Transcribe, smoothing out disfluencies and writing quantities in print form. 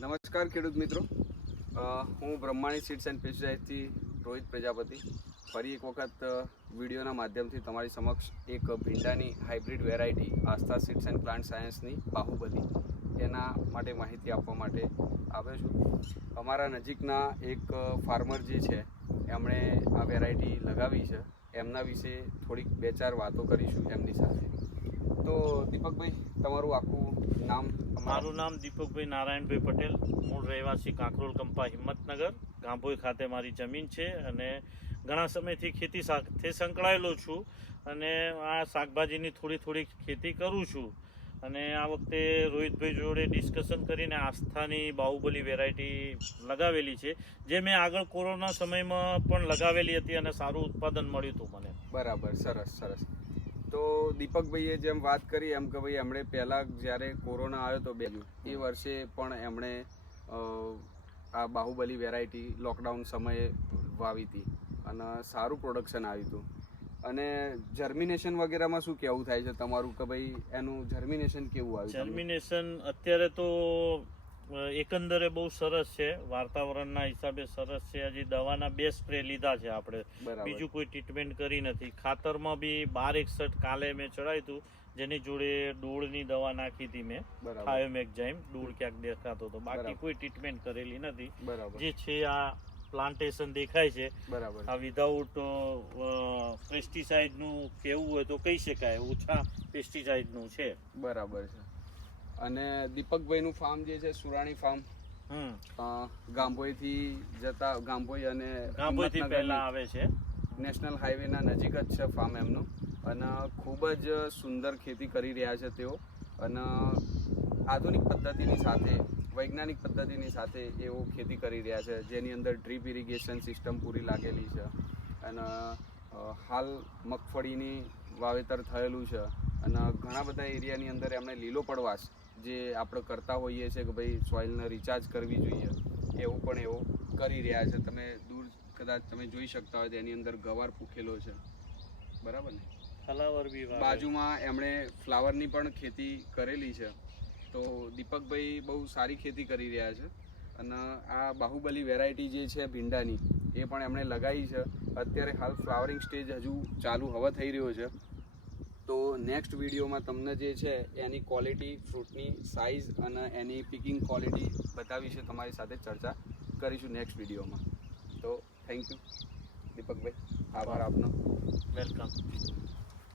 નમસ્કાર ખેડૂત મિત્રો, હું બ્રહ્માણી સીડ્સ એન્ડ પેસ્ટિસાઇડથી રોહિત પ્રજાપતિ ફરી એક વખત વિડીયોના માધ્યમથી તમારી સમક્ષ એક ભીંડાની hybrid variety Aastha seeds and plant સાયન્સની બાહુબલી એના માટે માહિતી આપવા માટે આવ્યો છું। અમારા નજીકના એક ફાર્મર જે છે એમણે આ વેરાયટી લગાવી છે, એમના વિશે થોડીક બે ચાર વાતો કરીશું એમની સાથે। તો દીપકભાઈ, તમારું આખું નામ? મારું નામ દીપકભાઈ નારાયણભાઈ પટેલ, મૂળ રહેવાસી કાંકરોલ કંપા હિંમતનગર, ગાંભોઈ ખાતે મારી જમીન છે અને ઘણા સમયથી ખેતી સાથે સંકળાયેલો છું અને આ શાકભાજીની થોડી ખેતી કરું છું। અને આ વખતે રોહિતભાઈ જોડે ડિસ્કશન કરીને આસ્થાની બાહુબલી વેરાયટી લગાવેલી છે, જે મેં આગળ કોરોના સમયમાં પણ લગાવેલી હતી અને સારું ઉત્પાદન મળ્યું હતું મને। બરાબર, સરસ સરસ। તો દીપકભાઈએ જેમ વાત કરી એમ કે ભાઈ એમણે પહેલાં જ્યારે કોરોના આવ્યો તો એ વર્ષે પણ એમણે આ બાહુબલી વેરાયટી લોકડાઉન સમયે વાવી હતી અને સારું પ્રોડક્શન આવ્યું હતું। અને જર્મિનેશન વગેરેમાં શું કહેવું થાય છે તમારું કે ભાઈ એનું જર્મિનેશન કેવું આવ્યું? જર્મિનેશન અત્યારે તો એકંદરે બહુ સરસ છે, વાતાવરણના હિસાબે સરસ છે। હજી દવાના 2 સ્પ્રે લીધા છે આપણે, બીજું કોઈ ટ્રીટમેન્ટ કરી નથી। ખાતરમાં બી 1261 કાલે મેં ચડાવ્યું હતું, જેની જોડે ડોળની દવા નાખી હતી મેં, થાયોમેક્ઝાઇમ, ડોળ ક્યાંક દેખાતો હતો, બાકી કોઈ ટ્રીટમેન્ટ કરેલી નથી। જે છે આ પ્લાન્ટેશન દેખાય છે, આ વિધાઉટ પેસ્ટિસાઇડનું કેવું હોય તો કહી શકાય, ઓછા પેસ્ટિસાઇડનું છે। બરાબર છે। અને દીપકભાઈનું ફાર્મ જે છે સુરાણી ફાર્મ, ગાંભોઈથી જતા, ગાંભોઈ અને ગાંભોઈથી પહેલા આવે છે, નેશનલ હાઈવેના નજીક જ છે ફાર્મ એમનું, અને ખૂબ જ સુંદર ખેતી કરી રહ્યા છે તેઓ। અને આધુનિક પદ્ધતિની સાથે, વૈજ્ઞાનિક પદ્ધતિની સાથે એઓ ખેતી કરી રહ્યા છે, જેની અંદર ડ્રીપ ઇરિગેશન સિસ્ટમ પૂરી લાગેલી છે। અને હાલ મગફળીની વાવેતર થયેલું છે અને ઘણા બધા એરિયાની અંદર એમણે લીલો પડવાશ જે આપણે કરતા હોઈએ છીએ કે ભાઈ સોઇલને રિચાર્જ કરવી જોઈએ, એવું પણ એઓ કરી રહ્યા છે। તમે દૂર કદાચ તમે જોઈ શકતા હોય તો એની અંદર ગવાર પૂખેલો છે, બરાબર ને? ફ્લાવર બી બાજુમાં એમણે ફ્લાવરની પણ ખેતી કરેલી છે। તો દીપકભાઈ બહુ સારી ખેતી કરી રહ્યા છે અને આ બાહુબલી વેરાયટી જે છે ભીંડાની એ પણ એમણે લગાવી છે। અત્યારે હાલ ફ્લાવરિંગ સ્ટેજ હજુ ચાલુ હવે થઈ રહ્યો છે। તો નેક્સ્ટ વિડીયોમાં તમને જે છે એની ક્વોલિટી, ફ્રૂટની સાઇઝ અને એની પિકિંગ ક્વોલિટી બધા વિશે તમારી સાથે ચર્ચા કરીશું નેક્સ્ટ વિડીયોમાં। તો થેન્ક યુ દીપકભાઈ, આભાર આપનો, વેલકમ।